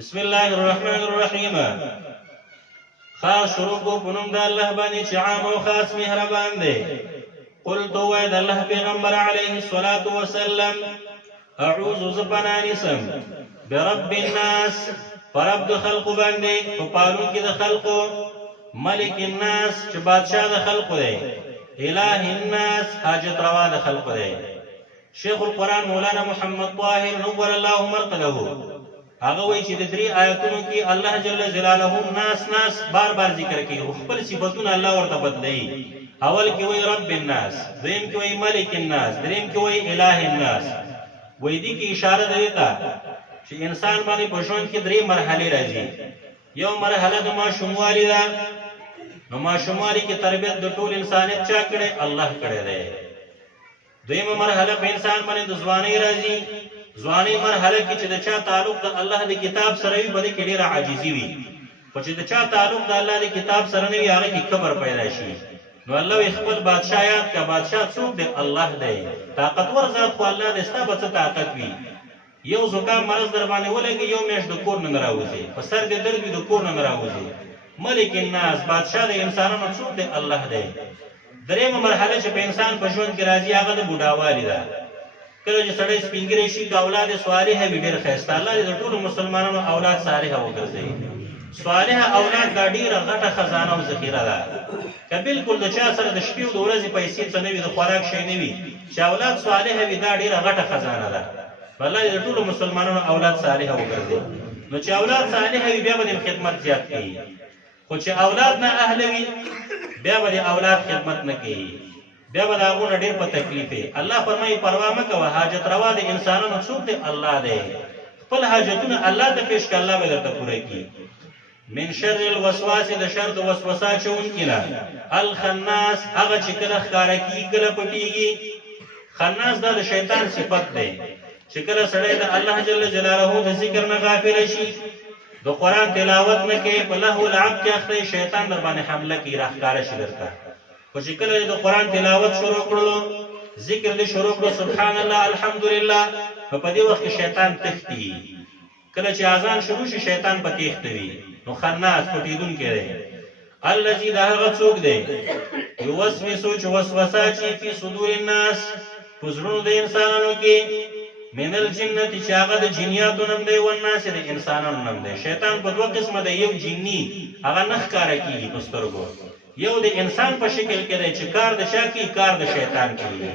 بسم الله الرحمن الرحیم. خاص شروع کو پنوم د الله باندې چې عام او خاص مهربان دی. قلت وای د الله پیغمبر علیه الصلاة والسلام اعوذ زبنانسم برب الناس، فرب د خلق باندې په پالون کې د خلقو، ملک الناس چې بادشاہ د خلقو دی، اله الناس حاجت روا د خلقو دی. شیخ القرآن مولانا محمد طاهر نور الله مرقده هغه وایي چې د درې آیتونو کې الله جل جلاله ناس بار بار ذکر کوي، خپل صفاتونه الله ورته بدلوي. اول کې وایي رب الناس، دویم کې وایي ملک الناس، دریم کې وایي اله الناس. وایي دې کې اشاره ده ته چې انسان باندې په ژوند کې درې مرحلې راځي. یو مرحله د ماشوموالي ده، نو ماشوموالي کې تربیت د ټول انسانیت چا کړی؟ الله کړی دی. دویمه مرحله په انسان باندې د ځوانۍ راځي. ځوانۍ مرحله کې چې د چا تعلق د الله د کتاب سره وي، په دې کې ډېره عاجزي وي. خو چې د چا تعلق د الله د کتاب سره نه وي، هغه کې کبر پیدا شي. نو الله وی خپل بادشاہ یاد کا، بادشاہ څوک دی؟ الله دی. طاقتور ذات خو الله دی، ستا به څه طاقت وي؟ یو زکام مرض در باندې ولګي، یو میاشت د کور نه راوځي، په سر دې درد وي د کور نه راوځي. ملک الناس بادشاہ د انسانانو څوک دی؟ الله دی. درېمه مرحله چې په انسان په ژوند کې راځي هغه د بوډاوالي ده. کله چې سړی سپین ږیری شي که اولاد صالحه وي ډېر ښایسته، الله دې د ټولو مسلمانانو اولاد صالحه وګرځوي. صالحه اولاد دا ډېره غټه خزانه او ذخیره ده. که بالکل د چا سره د شپې او د ورځې پیسې څه نه وي، د خوراک شی نه وي، چې اولاد صالحه وي دا ډېره غټه خزانه ده. الله دې د ټولو مسلمانانو اولاد صالحه وګرځوي. نو چې اولاد صالحه وي بیا به د خدمت زیات کوي، خو چې اولاد نه اهل وي بیا به د اولاد خدمت نه کوي، بیا به د هغونه ډېر په تکلیف وي. الله فرمایي پروا مه کوه، حاجت روا د انسانانو څوک دی؟ الله دی. خپل حاجتونه الله ته پیش کړه، الله به درته پوره کړي. من شر الوسواس، د شر د وسوسه اچونکي نه، الخناس هغه چې کله ښکاره کېږي کله پټېږي. خناس دا د شیطان صفت دی چې کله سړی د الله جل جلاله د ذکر نه غافل شي، د قرآن تلاوت نه کوي، په لهو لعب کې اخته، شیطان در باندې حمله کوي، راښکاره شي درته. خو چې کله د قرآن تلاوت شروع کړلو، ذکر دې شروع کړو، سبحان الله الحمدلله، نو په دې وخت کې شیطان تښتي. کله چې اذان شروع شي شیطان په تېښته وي. نو خناس پټېدونکی دی. الذي دا هغه څوک دی یوسوسو چې وسوسه اچوي فی صدور الناس، په زړونو د انسانانو کې، من الجنة چې هغه د جنیاتو نوم دی، والناس د انسانانو نوم دی. شیطان په دوه قسمه دی، یو جني هغه نه ښکاره کېږي په سترګو، یو د انسان په شکل کې دی چې کار د چا کوي؟ کار د شیطان کوي.